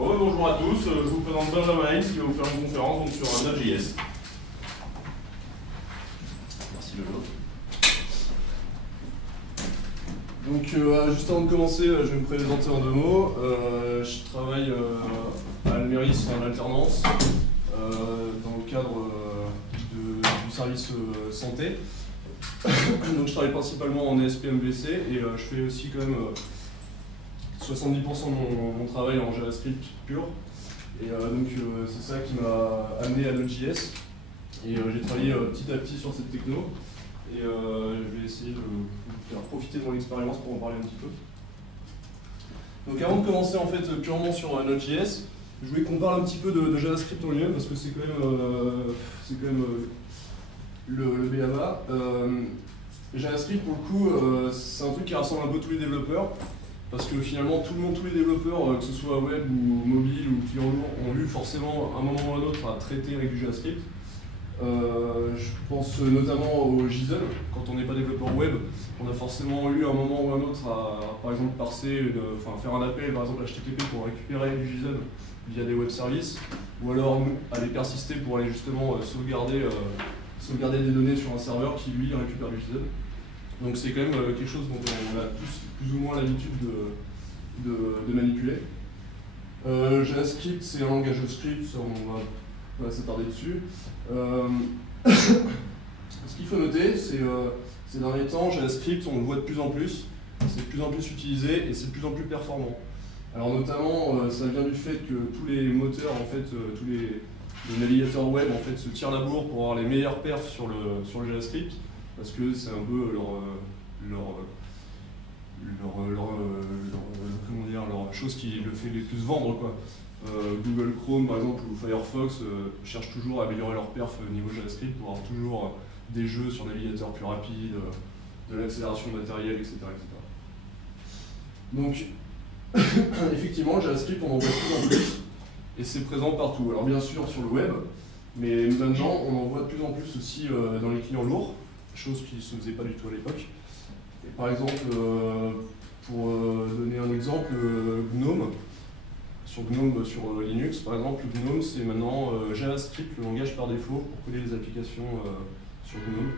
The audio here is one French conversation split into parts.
Bon, bonjour à tous, je vous présente Benjamin Heinz qui va vous faire une conférence donc, sur Node.js. Merci Lolo. Donc juste avant de commencer, je vais me présenter en deux mots. Je travaille à Alméris en alternance dans le cadre du service santé. Donc je travaille principalement en ESP-MVC et je fais aussi quand même 70% de mon travail en JavaScript pur. Et donc c'est ça qui m'a amené à Node.js. Et j'ai travaillé petit à petit sur cette techno. Et je vais essayer de vous faire profiter de mon expérience pour en parler un petit peu. Donc avant de commencer en fait purement sur Node.js, je voulais qu'on parle un petit peu de JavaScript en lui-même parce que c'est quand même le BABA. JavaScript pour le coup, c'est un truc qui rassemble un peu tous les développeurs. Parce que finalement, tous les développeurs, que ce soit web ou mobile ou client lourd, ont eu forcément un moment ou un autre à traiter avec du JavaScript. Je pense notamment au JSON. Quand on n'est pas développeur web, on a forcément eu un moment ou un autre à, par exemple, faire un appel, par exemple HTTP pour récupérer du JSON via des web services, ou alors aller persister pour aller justement sauvegarder des données sur un serveur qui lui récupère du JSON. Donc c'est quand même quelque chose dont on a plus ou moins l'habitude de manipuler. JavaScript, c'est un langage de script, ça, on va pas s'attarder dessus. Ce qu'il faut noter, c'est ces derniers temps, JavaScript, on le voit de plus en plus, c'est de plus en plus utilisé et c'est de plus en plus performant. Alors notamment, ça vient du fait que tous les moteurs, en fait, tous les navigateurs web en fait, se tirent la bourre pour avoir les meilleurs perfs sur le JavaScript. Parce que c'est un peu leur chose qui le fait les plus vendre, quoi. Google Chrome par exemple ou Firefox cherchent toujours à améliorer leur perf au niveau JavaScript pour avoir toujours des jeux sur navigateur plus rapides, de l'accélération matérielle, etc., etc. Donc effectivement le JavaScript on en voit de plus en plus et c'est présent partout. Alors bien sûr sur le web, mais maintenant on en voit de plus en plus aussi dans les clients lourds. Chose qui ne se faisait pas du tout à l'époque. Et par exemple, pour donner un exemple, GNOME, sur Linux par exemple, GNOME c'est maintenant JavaScript, le langage par défaut pour coder les applications sur GNOME.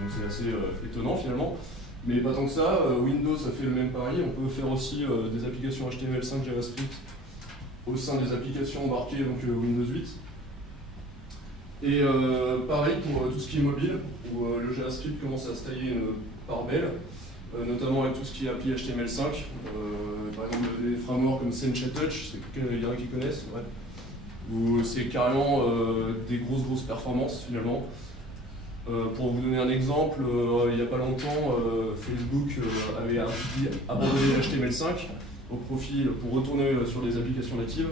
Donc c'est assez étonnant finalement. Mais pas tant que ça, Windows a fait le même pari, on peut faire aussi des applications HTML5 JavaScript au sein des applications embarquées, donc Windows 8. Et pareil pour tout ce qui est mobile, où le JavaScript commence à se tailler une part belle, notamment avec tout ce qui est API HTML5, par exemple des frameworks comme SenchaTouch, il y en a qui connaissent, ouais, où c'est carrément des grosses performances finalement. Pour vous donner un exemple, il n'y a pas longtemps, Facebook avait abandonné HTML5 au profit pour retourner sur des applications natives.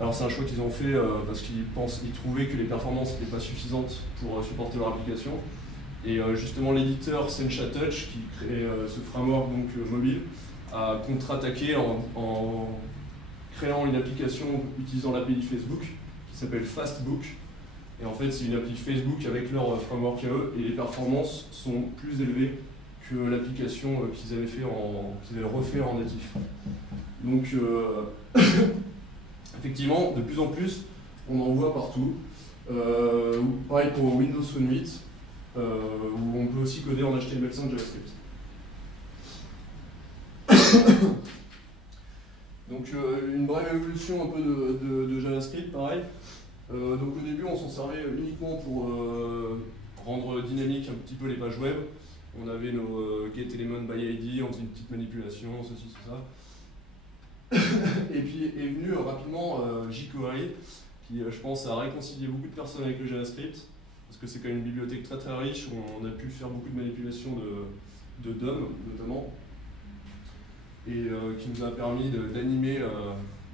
Alors c'est un choix qu'ils ont fait parce qu'ils trouvaient que les performances n'étaient pas suffisantes pour supporter leur application. Et justement l'éditeur SenchaTouch, qui crée ce framework donc, mobile, a contre-attaqué en créant une application utilisant l'API Facebook qui s'appelle Fastbook. Et en fait c'est une appli Facebook avec leur framework à eux et les performances sont plus élevées que l'application qu'ils avaient refait en natif. Donc effectivement, de plus en plus, on en voit partout. Pareil pour Windows Phone 8, où on peut aussi coder en HTML5 JavaScript. Donc une brève évolution un peu de JavaScript, pareil. Donc au début, on s'en servait uniquement pour rendre dynamique un petit peu les pages web. On avait nos getElement by ID, on faisait une petite manipulation, ceci, ça. Et puis est venu rapidement jQuery, qui je pense a réconcilié beaucoup de personnes avec le JavaScript, parce que c'est quand même une bibliothèque très riche où on a pu faire beaucoup de manipulations de DOM notamment, et qui nous a permis d'animer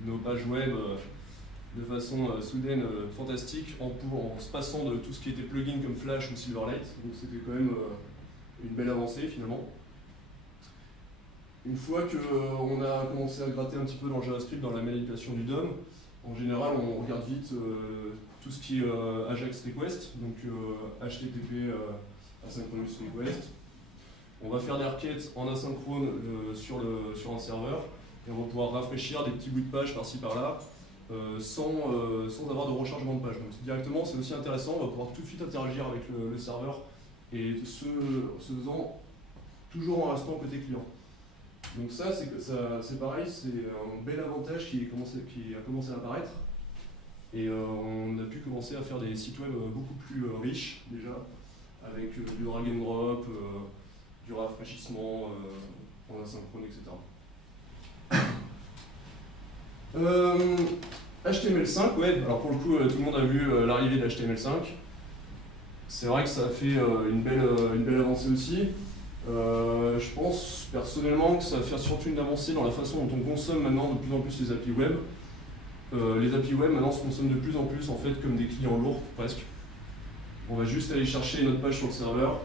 nos pages web de façon soudaine fantastique en se passant de tout ce qui était plugin comme Flash ou Silverlight, donc c'était quand même une belle avancée finalement. Une fois qu'on a commencé à gratter un petit peu dans le JavaScript, dans la manipulation du DOM, en général on regarde vite tout ce qui est AJAX request, donc HTTP asynchronous request. On va faire des requêtes en asynchrone sur un serveur, et on va pouvoir rafraîchir des petits bouts de page par-ci par-là sans avoir de rechargement de page. Donc directement, c'est aussi intéressant, on va pouvoir tout de suite interagir avec le serveur et ce faisant toujours en restant côté client. Donc ça, c'est pareil, c'est un bel avantage qui a commencé à apparaître. Et on a pu commencer à faire des sites web beaucoup plus riches déjà, avec du drag and drop, du rafraîchissement en asynchrone, etc. HTML5, ouais, alors pour le coup, tout le monde a vu l'arrivée d'HTML5. C'est vrai que ça a fait une belle avancée aussi. Je pense personnellement que ça va faire surtout une avancée dans la façon dont on consomme maintenant de plus en plus les applis web. Les applis web maintenant se consomment de plus en plus en fait comme des clients lourds presque. On va juste aller chercher notre page sur le serveur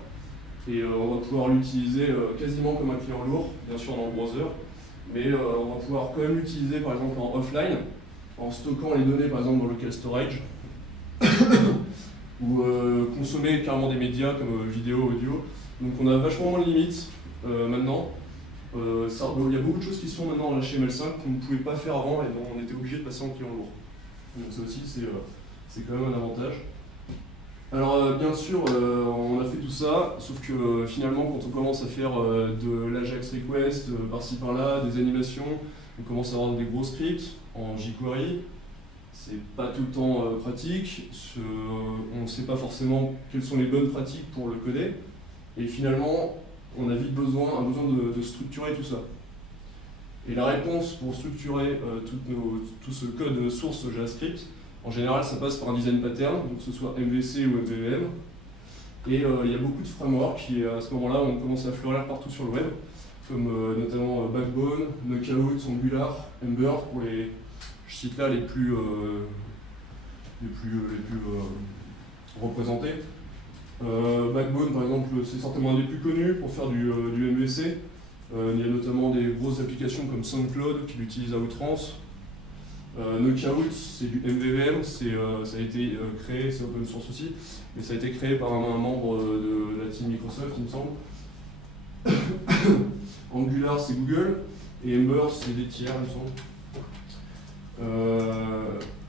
et on va pouvoir l'utiliser quasiment comme un client lourd, bien sûr dans le browser, mais on va pouvoir quand même l'utiliser par exemple en offline, en stockant les données par exemple dans local storage, ou consommer carrément des médias comme vidéo, audio. Donc on a vachement moins de limites maintenant. Il y a beaucoup de choses qui sont maintenant en HTML5 qu'on ne pouvait pas faire avant et dont on était obligé de passer en client lourd. Donc ça aussi c'est quand même un avantage. Alors bien sûr on a fait tout ça, sauf que finalement quand on commence à faire de l'Ajax request par-ci par-là, des animations, on commence à avoir des gros scripts en jQuery. C'est pas tout le temps pratique, on ne sait pas forcément quelles sont les bonnes pratiques pour le coder. Et finalement, on a vite besoin de structurer tout ça. Et la réponse pour structurer tout ce code source JavaScript, en général, ça passe par un design pattern, donc que ce soit MVC ou MVVM. Et il y a beaucoup de frameworks qui, à ce moment-là, on commence à fleurir partout sur le web, comme notamment Backbone, Knockout, Angular, Ember, pour je cite là les plus représentés. Backbone, par exemple, c'est certainement un des plus connus pour faire du MVC. Il y a notamment des grosses applications comme SoundCloud qui l'utilisent à outrance. Knockout, c'est du MVVM, ça a été créé, c'est open source aussi, mais ça a été créé par un membre de la team Microsoft, il me semble. Angular, c'est Google, et Ember, c'est des tiers, il me semble.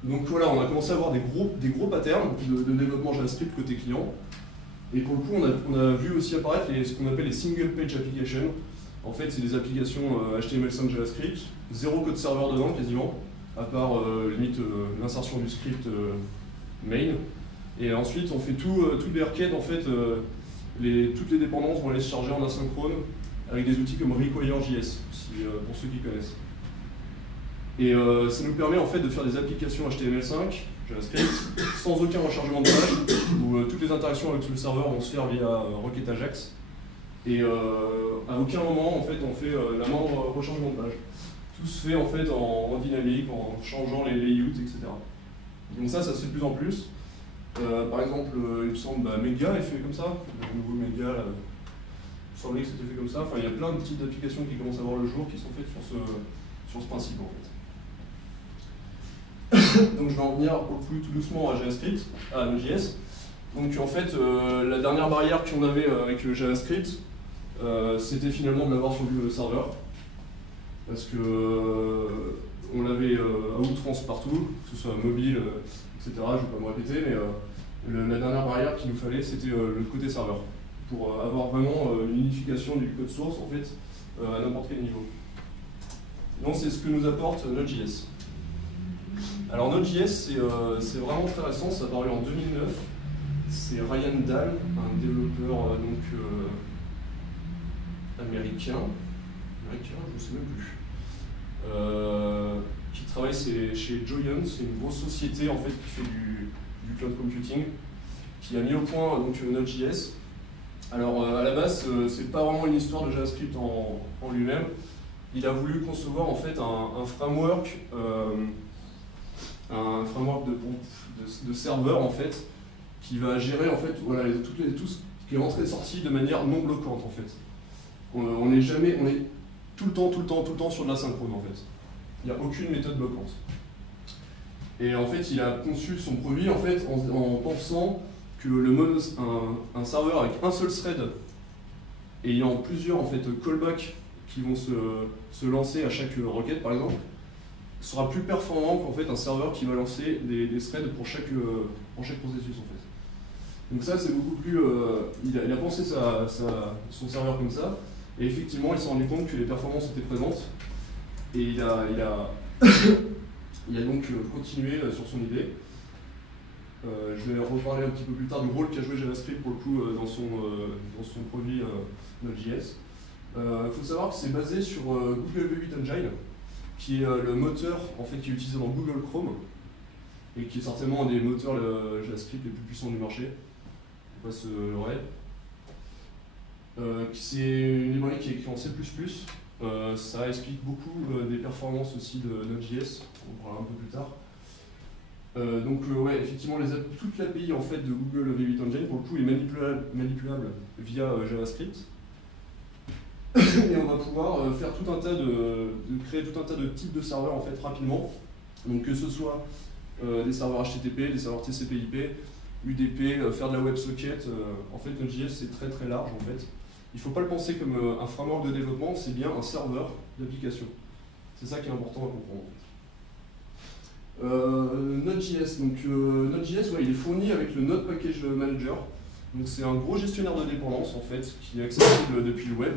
Donc voilà, on a commencé à avoir des gros patterns de développement JavaScript côté client. Et pour le coup, on a vu aussi apparaître ce qu'on appelle les single page applications. En fait, c'est des applications HTML5 JavaScript, zéro code serveur dedans quasiment, à part limite l'insertion du script main. Et ensuite, on fait tout le backend, en fait, toutes les dépendances vont aller se charger en asynchrone avec des outils comme Require.js, pour ceux qui connaissent. Et ça nous permet en fait de faire des applications HTML5, JavaScript, sans aucun rechargement de page, où toutes les interactions avec le serveur vont se faire via requête Ajax. Et à aucun moment en fait on fait la moindre rechargement de page. Tout se fait en fait en dynamique, en changeant les layouts, etc. Donc ça se fait de plus en plus. Par exemple, il me semble Mega est fait comme ça, le nouveau Mega, là, il me semblait que c'était fait comme ça. Enfin, il y a plein de petites applications qui commencent à voir le jour qui sont faites sur ce principe en fait. Donc je vais en venir pour le coup tout doucement à JavaScript, à Node.js. Donc en fait, la dernière barrière qu'on avait avec le JavaScript, c'était finalement de l'avoir sur le serveur. Parce que on l'avait à outrance partout, que ce soit mobile, etc. Je ne vais pas me répéter, mais la dernière barrière qu'il nous fallait, c'était le côté serveur. Pour avoir vraiment une unification du code source en fait, à n'importe quel niveau. Donc c'est ce que nous apporte Node.js. Alors Node.js, c'est vraiment très récent, ça a paru en 2009. C'est Ryan Dahl, un développeur américain, je ne sais même plus, qui travaille chez Joyent, c'est une grosse société en fait qui fait du cloud computing, qui a mis au point donc Node.js. Alors à la base, c'est pas vraiment une histoire de JavaScript en lui-même. Il a voulu concevoir en fait un framework, de serveur en fait, qui va gérer en fait voilà, tout ce qui est entrée et sortie de manière non bloquante en fait. On est tout le temps sur de l'asynchrone en fait. Il n'y a aucune méthode bloquante. Et en fait, il a conçu son produit en fait en pensant que un serveur avec un seul thread ayant plusieurs en fait callbacks qui vont se lancer à chaque requête, par exemple, sera plus performant qu'en fait un serveur qui va lancer des threads pour chaque processus en fait. Donc ça c'est beaucoup plus... il a pensé son serveur comme ça, et effectivement il s'est rendu compte que les performances étaient présentes, et il a donc continué sur son idée. Je vais reparler un petit peu plus tard du rôle qu'a joué JavaScript pour le coup dans son produit Node.js. Il faut savoir que c'est basé sur Google V8 Engine, qui est le moteur en fait, qui est utilisé dans Google Chrome, et qui est certainement un des moteurs JavaScript les plus puissants du marché. On passe le leurrer. C'est une librairie qui est écrite en C++. Ça explique beaucoup des performances aussi de Node.js, on en parlera un peu plus tard. Ouais, effectivement, toute l'API en fait, de Google V8 Engine, pour le coup, est manipulable via JavaScript. Et on va pouvoir faire tout un tas créer tout un tas de types de serveurs en fait, rapidement. Donc que ce soit des serveurs HTTP, des serveurs TCP/IP, UDP, faire de la WebSocket. En fait, Node.js c'est très très large en fait. Il ne faut pas le penser comme un framework de développement, c'est bien un serveur d'application. C'est ça qui est important à comprendre. Node.js, Node.js, ouais, il est fourni avec le Node Package Manager. Donc c'est un gros gestionnaire de dépendances en fait, qui est accessible depuis le web.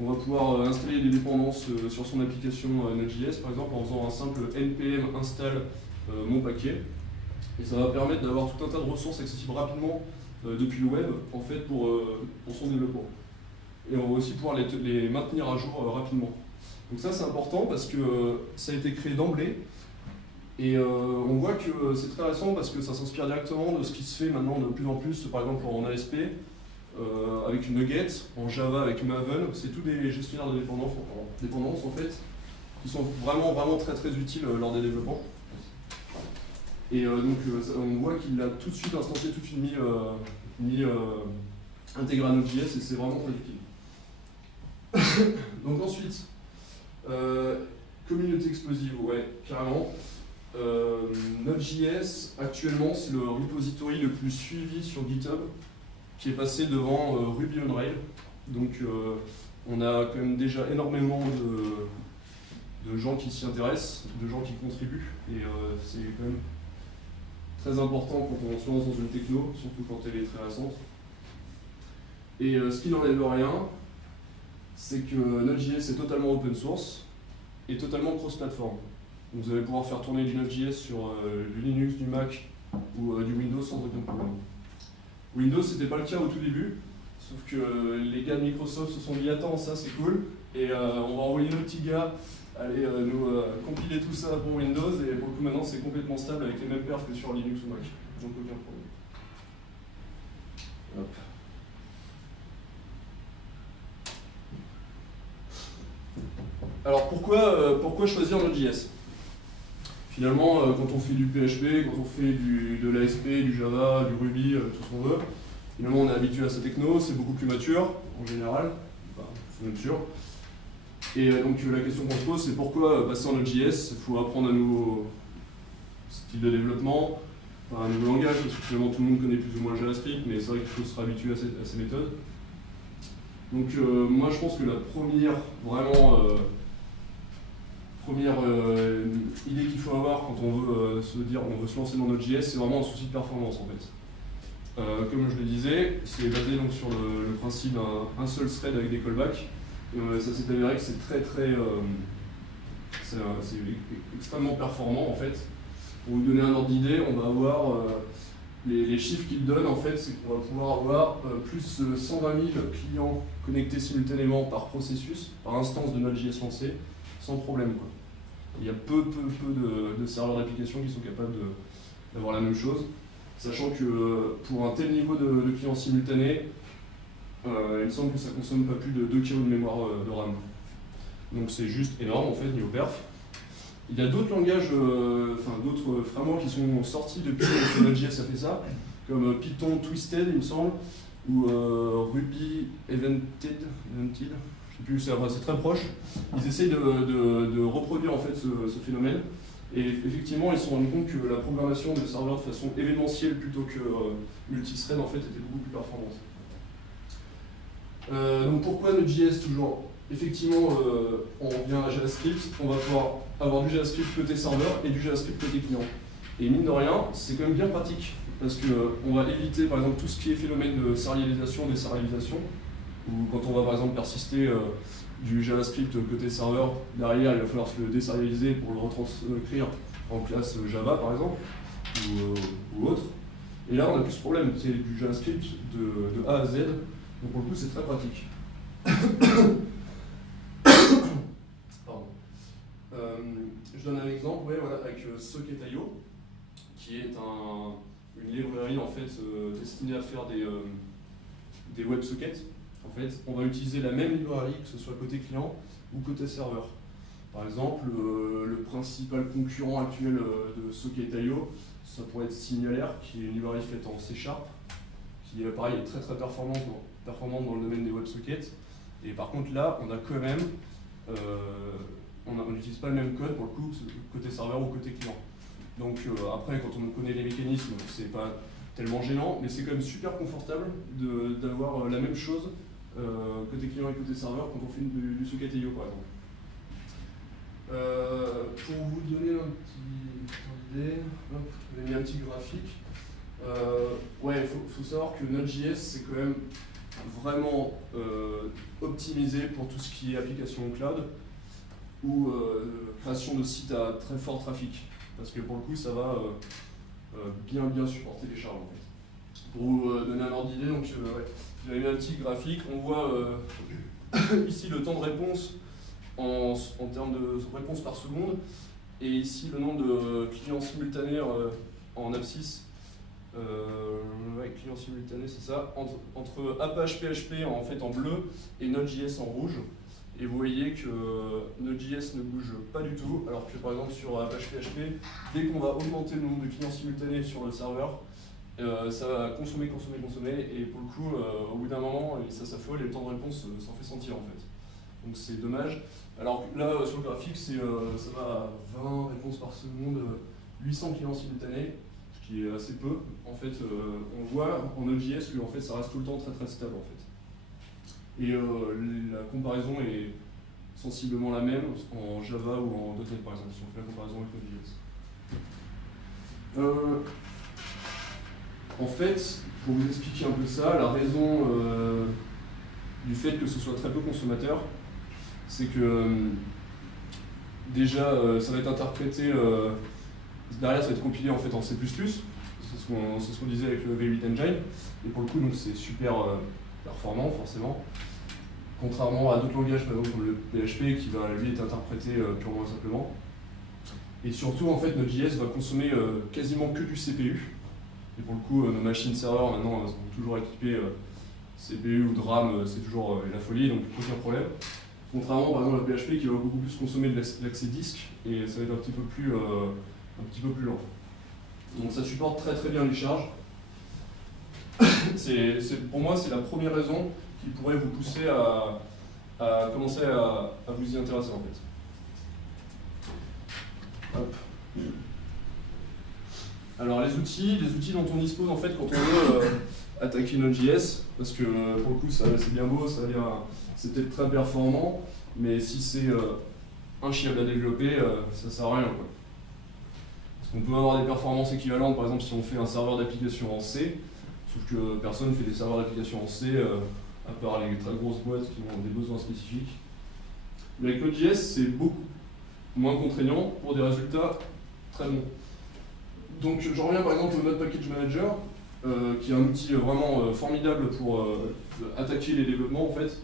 On va pouvoir installer des dépendances sur son application Node.js, par exemple en faisant un simple npm install mon paquet. Et ça va permettre d'avoir tout un tas de ressources accessibles rapidement depuis le web en fait, pour son développement. Et on va aussi pouvoir les maintenir à jour rapidement. Donc ça c'est important parce que ça a été créé d'emblée. Et on voit que c'est très récent parce que ça s'inspire directement de ce qui se fait maintenant de plus en plus, par exemple en ASP, avec Nugget, en Java avec Maven. C'est tous des gestionnaires de dépendance en fait, qui sont vraiment, vraiment très très utiles lors des développements. Et on voit qu'il a tout de suite instancié toute une intégrée à Node.js et c'est vraiment très utile. Donc ensuite, communauté explosive, ouais, carrément. Node.js, actuellement, c'est le repository le plus suivi sur GitHub, qui est passé devant Ruby on Rails. Donc on a quand même déjà énormément de gens qui s'y intéressent, de gens qui contribuent, et c'est quand même très important quand on se lance dans une techno, surtout quand elle est très récente. Et ce qui n'enlève rien, c'est que Node.js est totalement open source et totalement cross-platform. Donc vous allez pouvoir faire tourner du Node.js sur du Linux, du Mac ou du Windows sans aucun problème. Windows, c'était pas le cas au tout début, sauf que les gars de Microsoft se sont dit attends, ça c'est cool, et on va envoyer nos petits gars aller nous compiler tout ça pour Windows, et pour le coup maintenant c'est complètement stable avec les mêmes perfs que sur Linux ou Mac, donc aucun problème. Hop. Alors pourquoi choisir Node.js? Finalement, quand on fait du PHP, quand on fait de l'ASP, du Java, du Ruby, tout ce qu'on veut, finalement on est habitué à sa techno, c'est beaucoup plus mature, en général, enfin, c'est même sûr. Et donc la question qu'on se pose, c'est pourquoi passer en Node.js? Il faut apprendre un nouveau style de développement, un nouveau langage, parce que finalement tout le monde connaît plus ou moins JavaScript, mais c'est vrai qu'il faut se réhabituer à ces méthodes. Donc moi je pense que la première idée qu'il faut avoir quand on veut se lancer dans Node.js, c'est vraiment un souci de performance en fait. Comme je le disais, c'est basé donc sur le principe d'un seul thread avec des callbacks. Ça s'est avéré que c'est c'est extrêmement performant en fait. Pour vous donner un ordre d'idée, on va avoir les chiffres qu'il donne en fait, c'est qu'on va pouvoir avoir plus 120 000 clients connectés simultanément par processus, par instance de Node.js lancé, sans problème quoi. Il y a peu de serveurs d'application qui sont capables d'avoir la même chose, sachant que pour un tel niveau de clients simultanés, il me semble que ça consomme pas plus de 2 kg de mémoire de RAM. Donc c'est juste énorme en fait niveau perf. Il y a d'autres langages, d'autres frameworks qui sont sortis depuis que Node.js a fait ça, comme Python Twisted il me semble, ou Ruby Evented, je sais plus, c'est très proche. Ils essayent de reproduire en fait ce phénomène, et effectivement ils se sont rendus compte que la programmation de serveurs de façon événementielle plutôt que multithread en fait était beaucoup plus performante. Donc pourquoi Node.js toujours? effectivement, on revient à JavaScript, on va pouvoir avoir du JavaScript côté serveur et du JavaScript côté client. Et mine de rien, c'est quand même bien pratique, parce qu'on va éviter par exemple tout ce qui est phénomène de sérialisation, désérialisation, ou quand on va par exemple persister du JavaScript côté serveur, derrière il va falloir se le désérialiser pour le retranscrire en classe Java par exemple, ou autre. Et là on n'a plus ce problème, c'est du JavaScript de A à Z, donc pour le coup c'est très pratique. Pardon. Je donne un exemple, ouais, voilà, avec Socket.io, qui est une librairie en fait destinée à faire des WebSockets. En fait, on va utiliser la même librairie, que ce soit côté client ou côté serveur. Par exemple, le principal concurrent actuel de Socket.io, ça pourrait être Signalair, qui est une librairie faite en C#, qui pareil est très performante dans le domaine des WebSockets. Et par contre là, on a quand même, on n'utilise pas le même code pour le coup, côté serveur ou côté client. Donc après, quand on connaît les mécanismes, c'est pas tellement gênant, mais c'est quand même super confortable d'avoir la même chose côté client et côté serveur quand on fait du Socket.io par exemple. Pour vous donner une idée, j'ai mis un petit graphique. Ouais, il faut savoir que Node.js c'est quand même vraiment optimisé pour tout ce qui est application cloud ou création de sites à très fort trafic. Parce que pour le coup, ça va bien supporter les charges en fait. Pour vous donner un ordre d'idée, donc ouais, j'avais mis un petit graphique. On voit ici le temps de réponse en termes de réponse par seconde, et ici le nombre de clients simultanés en abscisse. Ouais, clients simultanés, c'est ça, entre Apache PHP en fait en bleu et Node.js en rouge. Et vous voyez que Node.js ne bouge pas du tout, alors que par exemple sur Apache PHP, dès qu'on va augmenter le nombre de clients simultanés sur le serveur, ça va consommer, et pour le coup, au bout d'un moment, ça s'affole et le temps de réponse s'en fait sentir en fait. Donc c'est dommage. Alors là, sur le graphique, ça va à 20 réponses par seconde, 800 clients simultanés, ce qui est assez peu. En fait, on voit en Node.js que en fait, ça reste tout le temps très stable en fait. Et la comparaison est sensiblement la même en Java ou en .NET par exemple, si on fait la comparaison avec Node.js. En fait, pour vous expliquer un peu ça, la raison du fait que ce soit très peu consommateur, c'est que déjà ça va être interprété, derrière ça va être compilé en fait en C++, c'est ce qu'on disait avec le V8 Engine, et pour le coup donc c'est super performant forcément. Contrairement à d'autres langages, par exemple comme le PHP, qui va lui être interprété purement et simplement. Et surtout, en fait, Node.js va consommer quasiment que du CPU. Et pour le coup, nos machines serveurs maintenant sont toujours équipées CPU ou de RAM, c'est toujours la folie, donc aucun problème. Contrairement par exemple à PHP qui va beaucoup plus consommer de l'accès disque, et ça va être un petit peu plus lent. Donc ça supporte très bien les charges. Pour moi, c'est la première raison qui pourrait vous pousser à commencer à vous y intéresser en fait. Hop. Alors les outils dont on dispose en fait quand on veut attaquer Node.js, parce que pour le coup c'est bien beau, c'est peut-être très performant, mais si c'est inchiable à développer, ça sert à rien quoi. Parce qu'on peut avoir des performances équivalentes, par exemple si on fait un serveur d'application en C, sauf que personne ne fait des serveurs d'application en C, à part les très grosses boîtes qui ont des besoins spécifiques. Mais avec Node.js, c'est beaucoup moins contraignant pour des résultats très bons. Donc je reviens par exemple au Node Package Manager, qui est un outil vraiment formidable pour attaquer les développements en fait,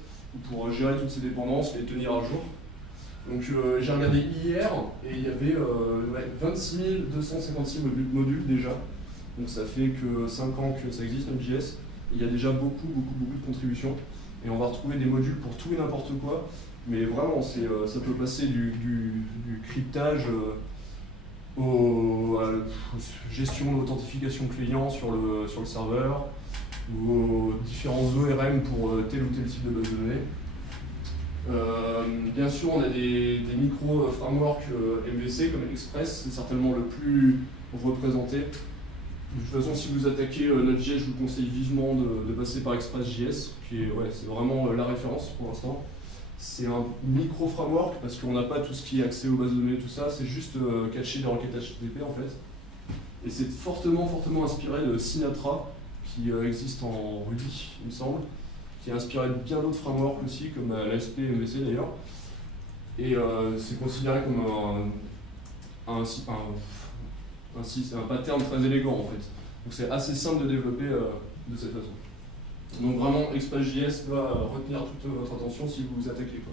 pour gérer toutes ces dépendances, les tenir à jour. Donc j'ai regardé hier et il y avait 26 256 modules déjà. Donc ça fait que 5 ans que ça existe Node.js. Il y a déjà beaucoup de contributions. Et on va retrouver des modules pour tout et n'importe quoi. Mais vraiment, ça peut passer du cryptage à la gestion de l'authentification client sur le serveur, ou aux différents ORM pour tel ou tel type de base de données. Bien sûr, on a des micro-frameworks MVC comme Express, c'est certainement le plus représenté. De toute façon, si vous attaquez Node.js, je vous conseille vivement de passer par Express.js, qui est c'est vraiment la référence pour l'instant. c'est un micro-framework parce qu'on n'a pas tout ce qui est accès aux bases de données, tout ça, c'est juste cacher des requêtes HTTP en fait. Et c'est fortement inspiré de Sinatra, qui existe en Ruby, il me semble, qui est inspiré de bien d'autres frameworks aussi, comme l'ASP et MVC d'ailleurs. Et c'est considéré comme un pattern très élégant en fait. Donc c'est assez simple de développer de cette façon. Donc vraiment, Express.js va retenir toute votre attention si vous vous attaquez, quoi.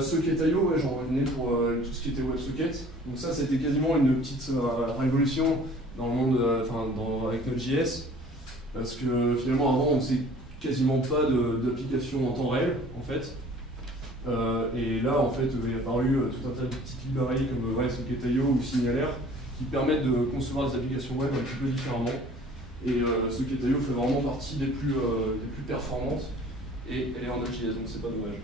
Socket.io, ouais, j'en revenais pour tout ce qui était WebSocket. Donc ça, c'était quasiment une petite révolution dans le monde, avec Node.js, parce que finalement avant, on ne faisait quasiment pas d'application en temps réel, en fait. Et là, en fait, il est apparu tout un tas de petites librairies comme Socket.io ou Signalaire qui permettent de concevoir des applications web un petit peu différemment. Et Socket.io fait vraiment partie des plus performantes et elle est en Node.js, donc c'est pas dommage.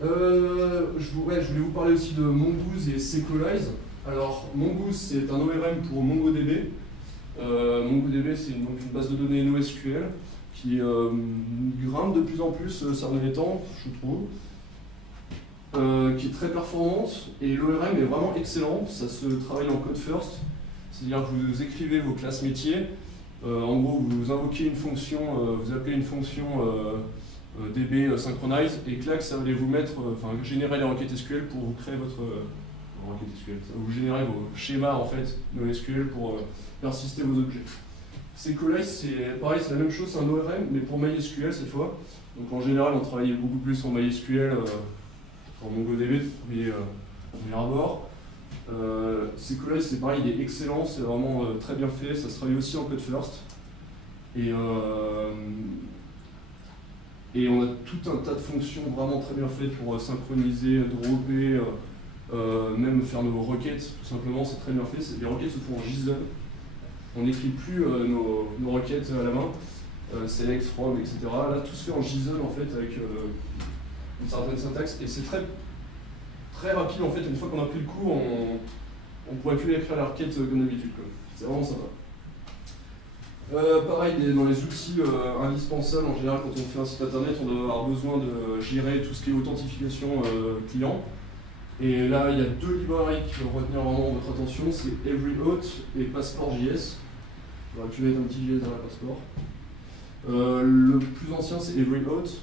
Je voulais vous parler aussi de Mongoose et Sequelize. Alors, Mongoose, c'est un ORM pour MongoDB. MongoDB, c'est une base de données NoSQL qui grimpe de plus en plus ces derniers temps, je trouve, qui est très performante. Et l'ORM est vraiment excellent, ça se travaille en code first, c'est-à-dire que vous écrivez vos classes métiers. En gros, vous invoquez une fonction, vous appelez une fonction DB synchronize et clac, ça va aller vous mettre, générer les requêtes SQL pour vous créer votre requête SQL. Ça va vous générer vos schémas en fait NoSQL pour persister vos objets. Sequelize, c'est pareil, c'est la même chose, c'est un ORM mais pour MySQL cette fois. Donc en général, on travaille beaucoup plus en MySQL en MongoDB, mais on ira à bord. Sequelize, c'est pareil, il est excellent, c'est vraiment très bien fait, ça se travaille aussi en code first. Et on a tout un tas de fonctions vraiment très bien faites pour synchroniser, dropper, même faire nos requêtes, tout simplement, c'est très bien fait. Les requêtes se font en JSON. On n'écrit plus nos requêtes à la main, select, from, etc. Là, tout se fait en JSON en fait, avec une certaine syntaxe, et c'est très rapide en fait. Une fois qu'on a pris le coup, on pourrait plus écrire la requête comme d'habitude. C'est vraiment sympa. Pareil, dans les outils indispensables, en général, quand on fait un site internet, on doit avoir besoin de gérer tout ce qui est authentification client. Et là, il y a deux librairies qui vont retenir vraiment votre attention, c'est EveryAuth et Passport.js. On va pu mettre un petit JS dans la Passport. Le plus ancien, c'est EveryAuth.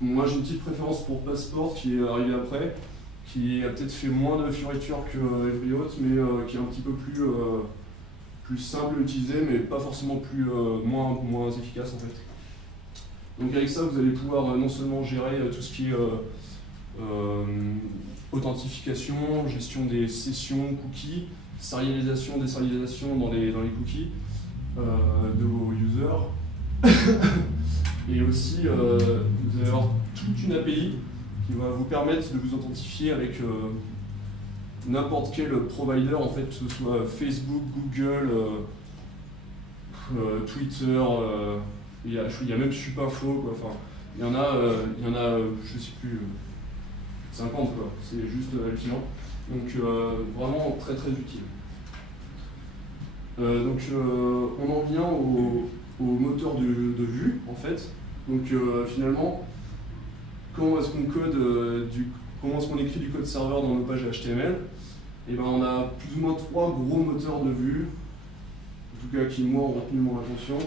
Moi, j'ai une petite préférence pour Passport qui est arrivé après, qui a peut-être fait moins de fioritures que EveryAuth, mais qui est un petit peu plus simple à utiliser, mais pas forcément moins efficace en fait. Donc avec ça, vous allez pouvoir non seulement gérer tout ce qui est authentification, gestion des sessions, cookies, serialisation, déserialisation dans les cookies de vos users. Et aussi, vous allez avoir toute une API qui va vous permettre de vous authentifier avec n'importe quel provider, en fait, que ce soit Facebook, Google, Twitter, il y a même Supinfo, quoi. Enfin, il y en a, je sais plus, 50, quoi. C'est juste hallucinant. Donc vraiment très très utile. On en vient au moteur de vue, en fait. Donc finalement, comment est-ce qu'on code comment est-ce qu'on écrit du code serveur dans nos pages HTML? Et ben on a plus ou moins trois gros moteurs de vue, en tout cas qui moi ont retenu mon attention.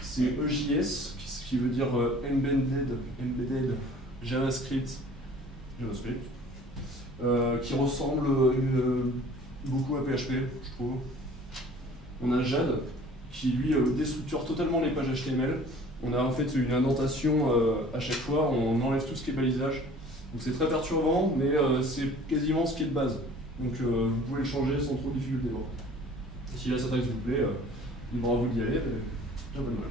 C'est EJS, qui veut dire Embedded JavaScript, qui ressemble beaucoup à PHP, je trouve. On a Jade, qui lui déstructure totalement les pages HTML. On a en fait une indentation à chaque fois, on enlève tout ce qui est balisage. Donc c'est très perturbant, mais c'est quasiment ce qui est de base. Donc vous pouvez le changer sans trop de difficulté. Bon. Si la syntaxe vous plaît, libre à vous d'y aller, mais pas de mal.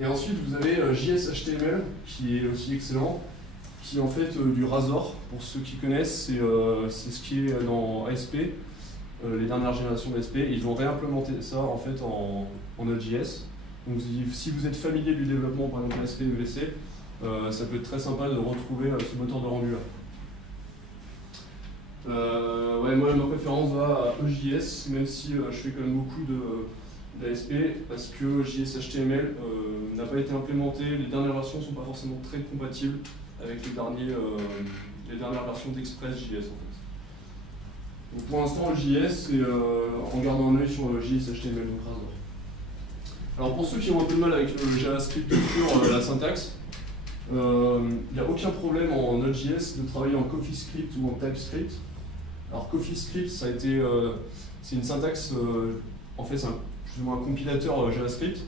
Et ensuite vous avez JS-HTML, qui est aussi excellent, qui est en fait du Razor, pour ceux qui connaissent, c'est ce qui est dans ASP, les dernières générations d'ASP. Ils ont réimplémenté ça en fait en Node.js. Donc si vous êtes familier du développement, par exemple ASP, MVC, ça peut être très sympa de retrouver ce moteur de rendu là. Ouais, moi ma préférence va à EJS, même si je fais quand même beaucoup d'ASP parce que JS-HTML n'a pas été implémenté, les dernières versions ne sont pas forcément très compatibles avec les dernières versions d'Express.js en fait. Donc pour l'instant le JS, c'est en gardant un œil sur le JS-HTML, donc Razor. Alors pour ceux qui ont un peu de mal avec le JavaScript pur, la syntaxe, il n'y a aucun problème en Node.js de travailler en CoffeeScript ou en TypeScript. Alors CoffeeScript, c'est une syntaxe, en fait c'est plus ou moins un compilateur JavaScript.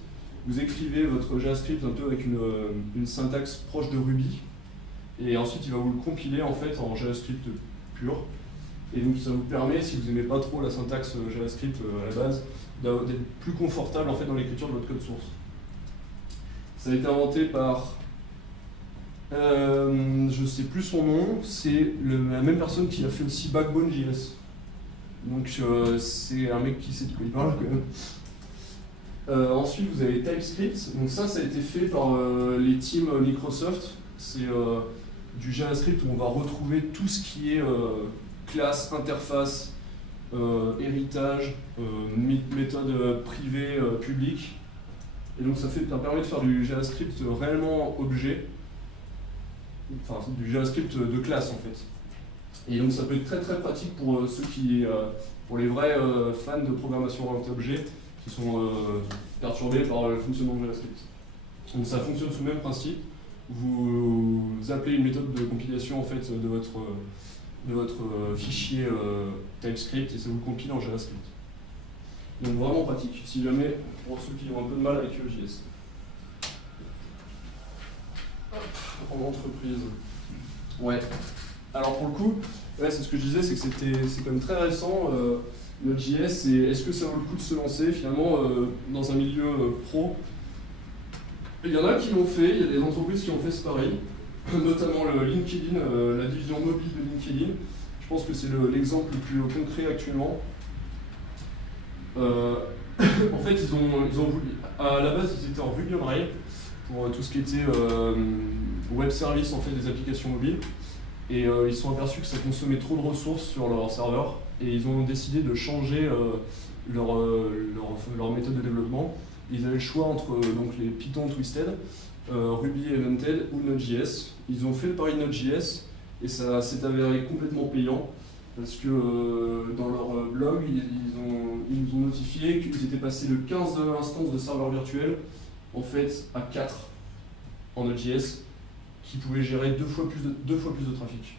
Vous écrivez votre JavaScript un peu avec une syntaxe proche de Ruby, et ensuite il va vous le compiler en fait en JavaScript pur. Et donc ça vous permet, si vous n'aimez pas trop la syntaxe JavaScript à la base, d'être plus confortable en fait dans l'écriture de votre code source. Ça a été inventé par, je ne sais plus son nom, c'est la même personne qui a fait aussi Backbone.js. Donc c'est un mec qui sait de quoi il parle quand même. Ensuite vous avez TypeScript, donc ça a été fait par les teams Microsoft. C'est du JavaScript où on va retrouver tout ce qui est classe, interface, héritage, méthode privée, publique. Et donc ça permet de faire du JavaScript réellement objet, enfin du JavaScript de classe en fait. Et donc ça peut être très très pratique pour pour les vrais fans de programmation orientée objet qui sont perturbés par le fonctionnement de JavaScript. Donc ça fonctionne sous le même principe. Vous appelez une méthode de compilation en fait de votre fichier TypeScript et ça vous compile en JavaScript. Donc vraiment pratique, si jamais, pour ceux qui ont un peu de mal avec le JS. En entreprise. Ouais. Alors pour le coup, ouais, c'est ce que je disais, c'est que c'est quand même très récent, le JS, et est-ce que ça vaut le coup de se lancer finalement dans un milieu pro? Il y en a qui l'ont fait, il y a des entreprises qui ont fait ce pari, notamment le LinkedIn, la division mobile de LinkedIn. Je pense que c'est l'exemple le plus concret actuellement. En fait, ils ont voulu, à la base, ils étaient en Ruby on Rails pour tout ce qui était web service en fait, des applications mobiles. Et ils se sont aperçus que ça consommait trop de ressources sur leur serveur et ils ont décidé de changer leur méthode de développement. Ils avaient le choix entre donc, les Python Twisted, Ruby Evented ou Node.js. Ils ont fait le pari de Node.js et ça s'est avéré complètement payant parce que dans leur blog, ils nous ont notifié qu'ils étaient passés de 15 instances de serveurs virtuels en fait à 4 en Node.js qui pouvaient gérer deux fois plus de trafic.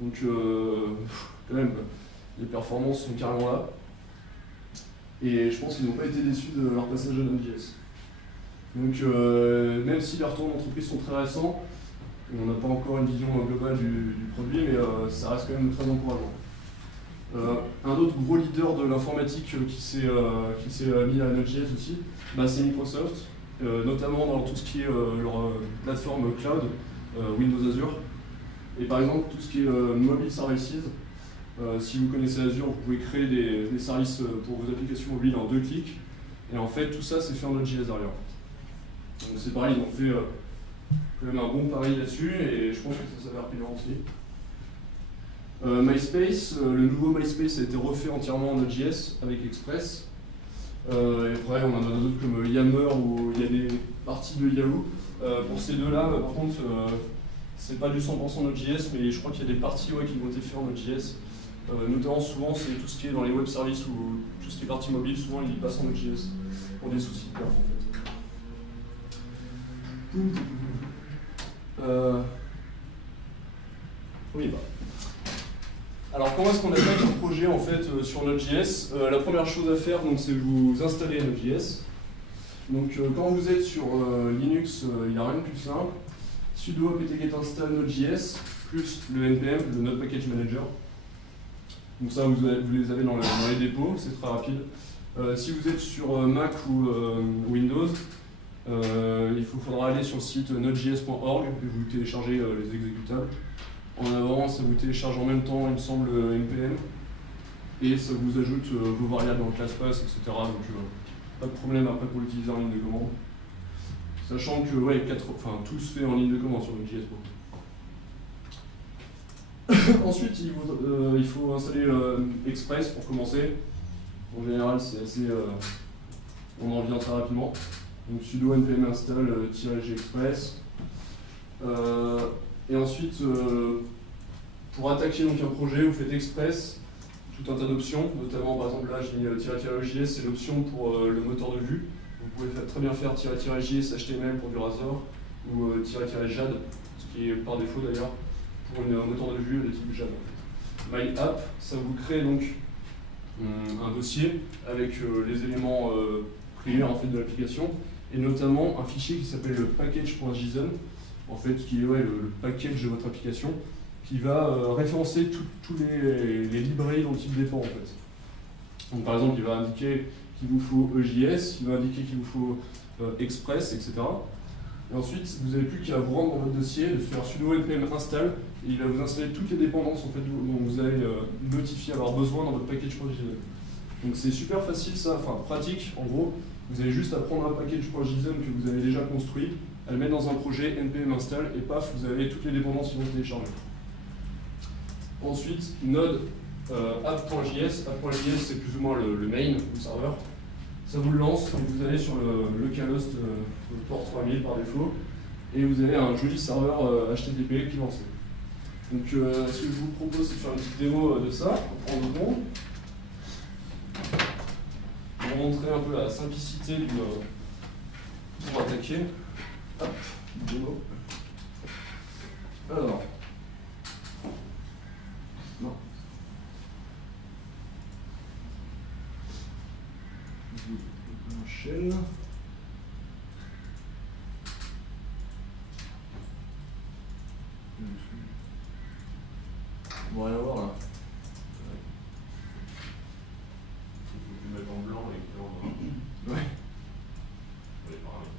Donc quand même, les performances sont carrément là. Et je pense qu'ils n'ont pas été déçus de leur passage à Node.js. Donc même si les retours d'entreprise sont très récents, on n'a pas encore une vision globale du produit, mais ça reste quand même très encourageant. Un autre gros leader de l'informatique qui s'est mis à Node.js aussi, c'est Microsoft, notamment dans tout ce qui est leur plateforme cloud, Windows Azure. Et par exemple, tout ce qui est mobile services, si vous connaissez Azure, vous pouvez créer des services pour vos applications mobiles en 2 clics. Et en fait, tout ça, c'est fait en Node.js derrière. Donc c'est pareil, ils ont fait quand même un bon pari là-dessus, et je pense que ça s'avère payant aussi. MySpace, le nouveau MySpace a été refait entièrement en Node.js avec Express. Et après, on en a d'autres comme Yammer, où il y a des parties de Yahoo. Pour ces deux-là, par contre, c'est pas du 100% Node.js, mais je crois qu'il y a des parties qui ont été faites en Node.js. Notamment, souvent, c'est tout ce qui est dans les web services ou tout ce qui est partie mobile, souvent, ils passent en Node.js pour des soucis de perf, en fait. Oui, alors, comment est-ce qu'on attaque un projet en fait sur Node.js? La première chose à faire, c'est vous installer Node.js. Donc, quand vous êtes sur Linux, il n'y a rien de plus simple. Sudo apt-get install Node.js plus le npm, le Node Package Manager. Donc ça, vous les avez dans les dépôts, c'est très rapide. Si vous êtes sur Mac ou Windows, il faudra aller sur le site nodejs.org et vous téléchargez les exécutables. En avant, ça vous télécharge en même temps, il me semble, npm, et ça vous ajoute vos variables en ClassPass, etc. Donc pas de problème après pour l'utiliser en ligne de commande. Sachant que tout se fait en ligne de commande sur Node.js. Ensuite, il faut installer Express pour commencer. En général, c'est assez on en revient très rapidement. Donc sudo npm install -gexpress. Et ensuite, pour attaquer donc un projet, vous faites express tout un tas d'options, notamment par exemple là j'ai mis -js, c'est l'option pour le moteur de vue. Vous pouvez très bien faire -js HTML pour du Razor ou -jad, ce qui est par défaut d'ailleurs pour un moteur de vue de type Java. MyApp, ça vous crée donc un dossier avec les éléments primaires en fait, de l'application et notamment un fichier qui s'appelle le package.json, en fait, qui est le package de votre application, qui va référencer tous les librairies dont il dépend en fait. Donc par exemple, il va indiquer qu'il vous faut EJS, il va indiquer qu'il vous faut Express, etc. Et ensuite, vous n'avez plus qu'à vous rendre dans votre dossier, de faire sudo npm install, et il va vous installer toutes les dépendances en fait, dont vous allez notifier avoir besoin dans votre package.json. Donc c'est super facile ça, enfin pratique en gros. Vous avez juste à prendre un package.json que vous avez déjà construit, à le mettre dans un projet npm install, et paf, vous avez toutes les dépendances qui vont se télécharger. Ensuite, node app.js. App.js c'est plus ou moins le main, le serveur. Ça vous le lance et vous allez sur le localhost port 3000 par défaut et vous avez un joli serveur HTTP qui lance. Donc ce que je vous propose c'est de faire une petite démo de ça, en 30 secondes. Pour vous montrer un peu la simplicité pour attaquer. Hop, démo. Alors. Non. Enchaîne. On va rien voir là. Il faut plus mettre en blanc et écrire en noir. Ouais. On va les parler.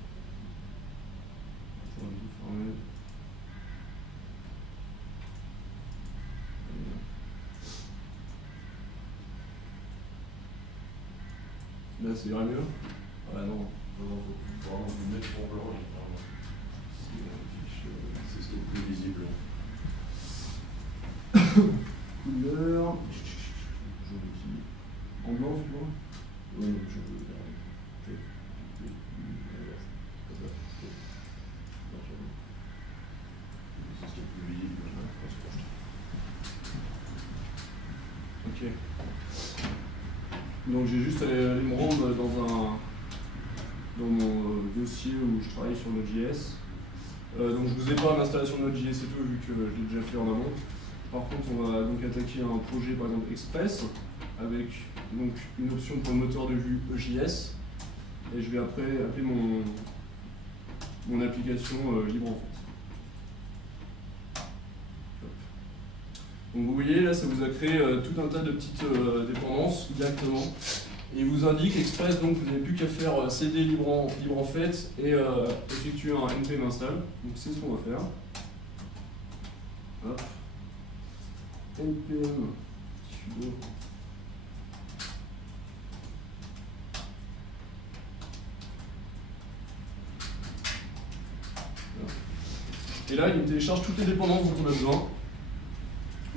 Ça va tout fermer. Là, ça ira mieux. Ah non. Non, faut vraiment vous mettre en blanc et écrire en noir. C'est ce qui est le plus visible. Couleur. En blanc, tu vois? Oui, je veux dire. C'est ce qui est le plus visible. Ok. Donc j'ai juste à aller me rendre dans mon dossier où je travaille sur Node.js. Donc je vous épargne l'installation de Node.js et tout vu que je l'ai déjà fait en amont. Par contre on va donc attaquer un projet par exemple Express avec donc une option pour le moteur de vue EJS et je vais après appeler mon application libre en fait. Donc vous voyez là ça vous a créé tout un tas de petites dépendances directement. Et il vous indique Express, donc vous n'avez plus qu'à faire cd libre en fait et effectuer un npm install. Donc c'est ce qu'on va faire. Hop. npm sudo. Et là il me télécharge toutes les dépendances dont on a besoin.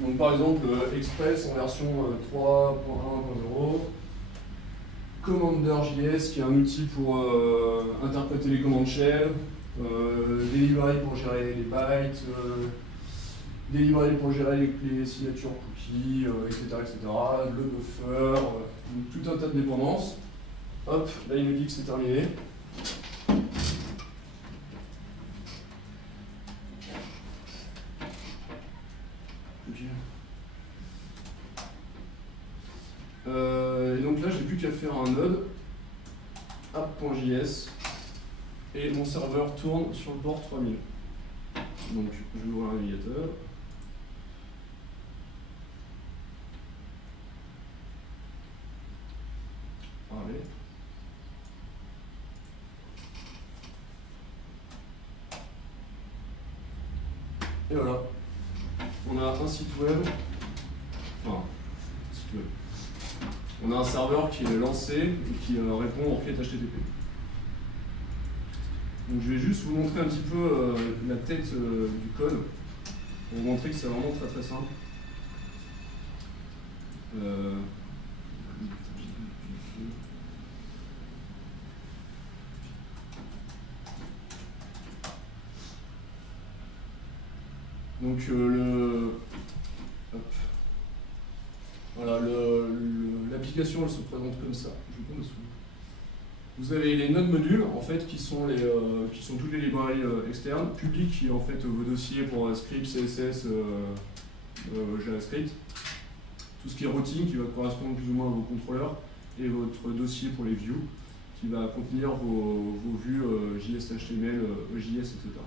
Donc par exemple Express en version 3.1.0. Commander.js qui est un outil pour interpréter les commandes shell, des librairies pour gérer les bytes, des librairies pour gérer les signatures cookies, etc., etc., le buffer, tout un tas de dépendances. Hop, là il me dit que c'est terminé. Et donc là, j'ai plus qu'à faire un node app.js et mon serveur tourne sur le port 3000. Donc, je vais ouvrir un navigateur. Allez. Et voilà. On a un site web. Enfin, site web. On a un serveur qui est lancé et qui répond aux requêtes HTTP. Donc je vais juste vous montrer un petit peu la tête du code pour vous montrer que c'est vraiment très très simple. Donc voilà, l'application elle se présente comme ça. Vous avez les nodes modules en fait qui sont toutes les librairies externes, publiques qui est en fait vos dossiers pour script, CSS, JavaScript, tout ce qui est routing qui va correspondre plus ou moins à vos contrôleurs, et votre dossier pour les views qui va contenir vos vues JS, HTML, EJS, etc.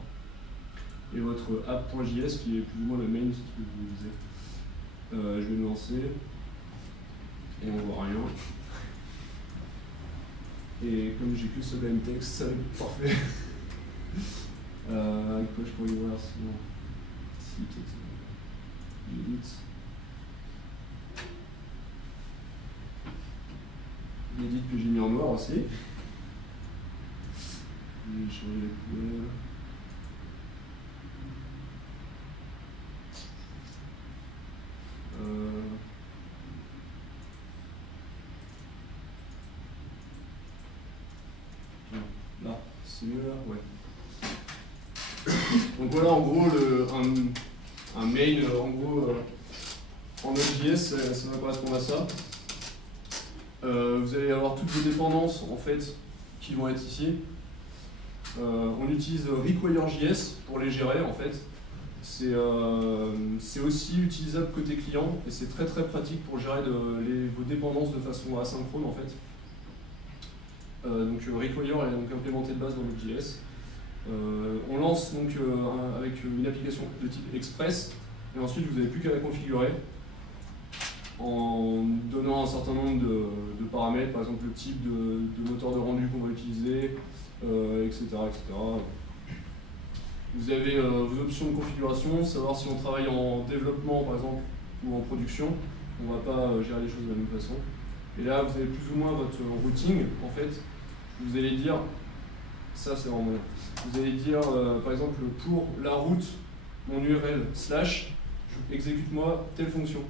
Et votre app.js qui est plus ou moins le main, c'est ce que je vous disais. Je vais me lancer et on voit rien. Et comme j'ai que ce même texte, ça va être parfait. Avec quoi je pourrais voir sinon? Si, peut-être. L'edit que j'ai mis en noir aussi. Je vais changer la couleur. Là, c'est mieux là, ouais. Donc voilà en gros un main en gros en Node.js, ça va correspondre à ça. Vous allez avoir toutes vos dépendances en fait qui vont être ici. On utilise Require.js pour les gérer en fait. C'est aussi utilisable côté client et c'est très très pratique pour gérer vos dépendances de façon asynchrone en fait. Donc Require est donc implémenté de base dans Node.js. On lance donc avec une application de type Express et ensuite vous n'avez plus qu'à la configurer en donnant un certain nombre de paramètres, par exemple le type de moteur de rendu qu'on va utiliser, etc., etc. Vous avez vos options de configuration, savoir si on travaille en développement par exemple ou en production. On ne va pas gérer les choses de la même façon. Et là, vous avez plus ou moins votre routing. En fait, vous allez dire, ça c'est vraiment bien. Vous allez dire, par exemple, pour la route, mon URL slash, exécute-moi telle fonction.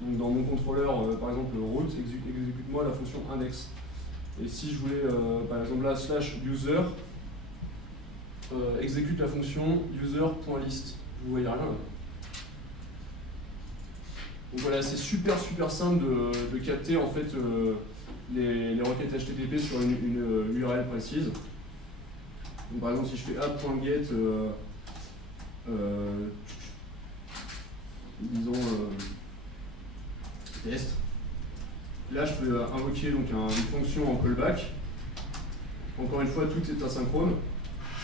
Donc dans mon contrôleur, par exemple, route, exécute-moi la fonction index. Et si je voulais, par exemple là, slash user, exécute la fonction user.list. Vous voyez rien là. Donc voilà, c'est super simple de capter en fait les requêtes HTTP sur une URL précise. Donc, par exemple, si je fais app.get disons test, là je peux invoquer donc une fonction en callback. Encore une fois, tout est asynchrone.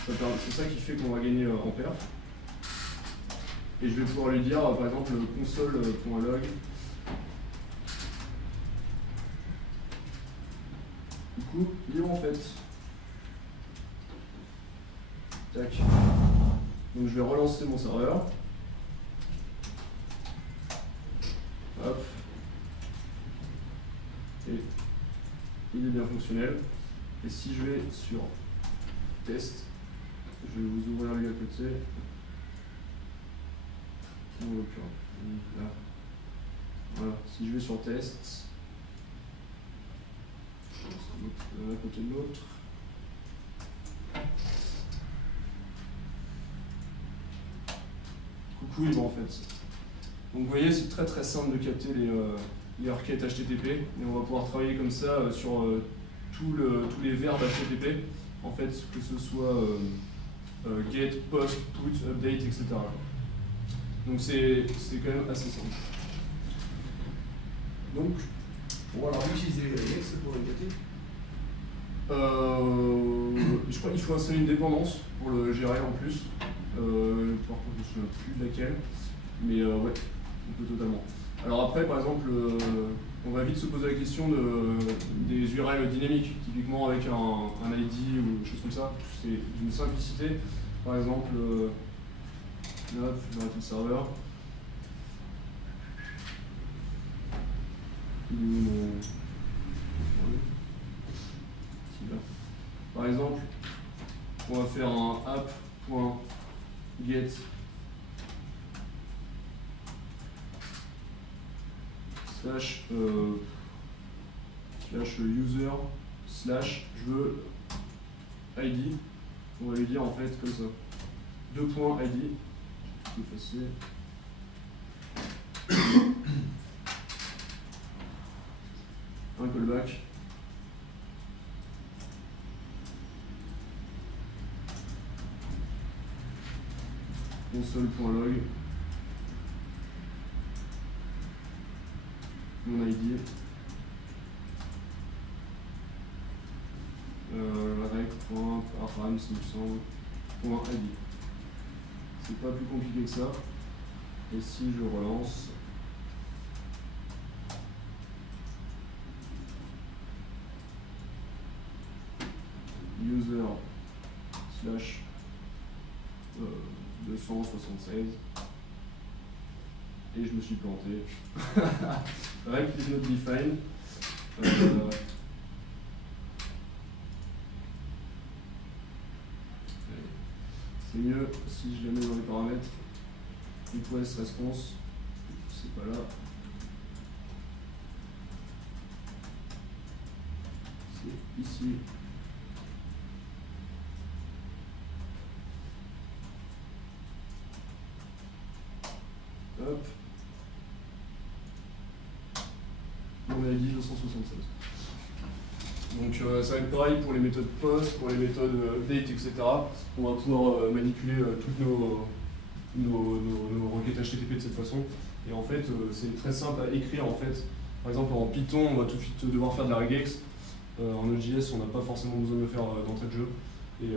C'est ça qui fait qu'on va gagner en perf. Et je vais pouvoir lui dire, par exemple, console.log. Du coup, libre en fait. Tac. Donc je vais relancer mon serveur. Hop. Et il est bien fonctionnel. Et si je vais sur test, je vais vous ouvrir lui à côté. Là. Voilà, si je vais sur test, à côté de l'autre. Coucou, il va en fait. Donc vous voyez, c'est très simple de capter les requêtes HTTP et on va pouvoir travailler comme ça sur tous les verbes HTTP, en fait, que ce soit get, post, put, update, etc. Donc c'est quand même assez simple. Donc, voilà, vous utilisez Alex pour le gater je crois qu'il faut installer une dépendance pour le gérer en plus. Par contre, je ne me souviens plus de laquelle. Mais ouais, on peut totalement. Alors après, par exemple, on va vite se poser la question des URL dynamiques, typiquement avec un ID ou des choses comme ça. C'est d'une simplicité. Par exemple, là, je vais arrêter le serveur. Par exemple, on va faire un app.get slash user slash je veux ID. On va lui dire en fait comme ça. 2.id. effacer. Un callback. Console.log. Mon ID. rec.params, il me semble, .id. C'est pas plus compliqué que ça. Et si je relance, user slash 276 et je me suis planté. Rec is not defined. C'est mieux si je la mets dans les paramètres. Request response, c'est pas là. C'est ici. Hop. On a dit 276. Donc ça va être pareil pour les méthodes post, pour les méthodes update, etc. On va pouvoir manipuler toutes nos requêtes HTTP de cette façon. Et en fait, c'est très simple à écrire. En fait. Par exemple, en Python, on va tout de suite devoir faire de la regex. En Node.js, on n'a pas forcément besoin de le faire d'entrée de jeu. Et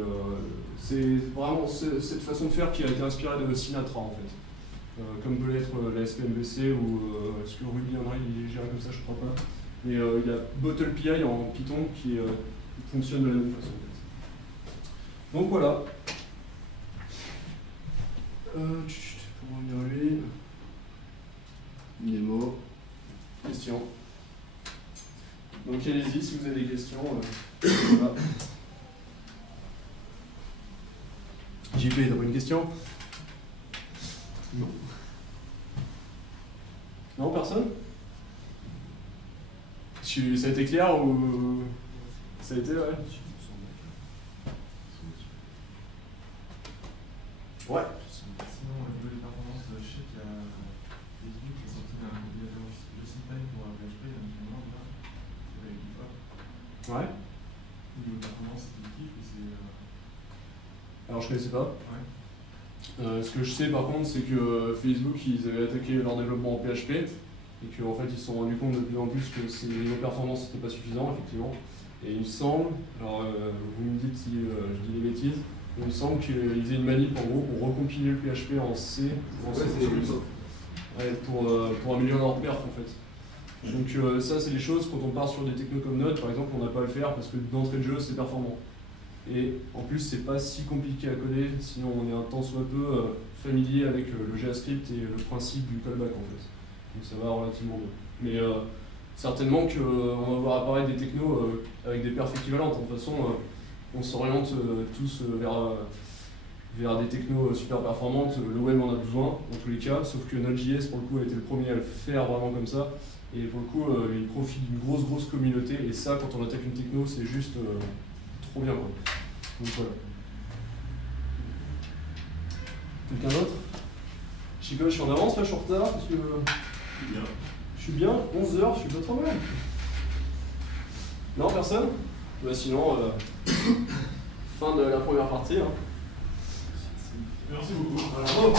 c'est vraiment cette façon de faire qui a été inspirée de Sinatra, en fait. Comme peut l'être la SPMVC ou est-ce que Ruby on Rails il est géré comme ça, je crois pas. Mais il y a BottlePI en Python qui fonctionne de la même façon. En fait. Donc voilà. Comment dire lui? Démo. Questions. Donc allez-y si vous avez des questions. Voilà. JP, t'as pas une question? Non. Non, personne? Ça a été clair ou ça a été, ouais? Ouais. Sinon, au niveau des performances, je sais qu'il y a Facebook qui a sorti un compilateur de syntaxe pour PHP, il y a un petit moment là, avec GitHub. Ouais. Au niveau de performance, c'est positif et c'est. Alors je connaissais pas. Ouais. Ce que je sais par contre, c'est que Facebook, ils avaient attaqué leur développement en PHP et qu'en fait ils se sont rendus compte de plus en plus que les performances n'étaient pas suffisantes, effectivement. Et il me semble, alors vous me dites si je dis des bêtises, il me semble qu'ils faisaient une manip en gros pour recompiler le PHP en C, pour améliorer leur perf en fait. Donc ça c'est les choses, quand on part sur des technos comme Node par exemple, on n'a pas à le faire parce que d'entrée de jeu c'est performant. Et en plus c'est pas si compliqué à coder, sinon on est un tant soit peu familier avec le JavaScript et le principe du callback en fait. Donc ça va relativement bien. Mais certainement qu'on va voir apparaître des technos avec des perfs équivalentes. De toute façon, on s'oriente tous vers des technos super performantes. Le web en a besoin dans tous les cas, sauf que Node.js pour le coup a été le premier à le faire vraiment comme ça. Et pour le coup, il profite d'une grosse communauté. Et ça, quand on attaque une techno, c'est juste trop bien, quoi. Donc voilà. Quelqu'un d'autre? Chico, je suis en avance là, je suis en retard parce que. Bien. Je suis bien, 11h, je suis pas trop mal. Non, personne? Bah sinon, fin de la première partie. Hein. Merci beaucoup. Bravo.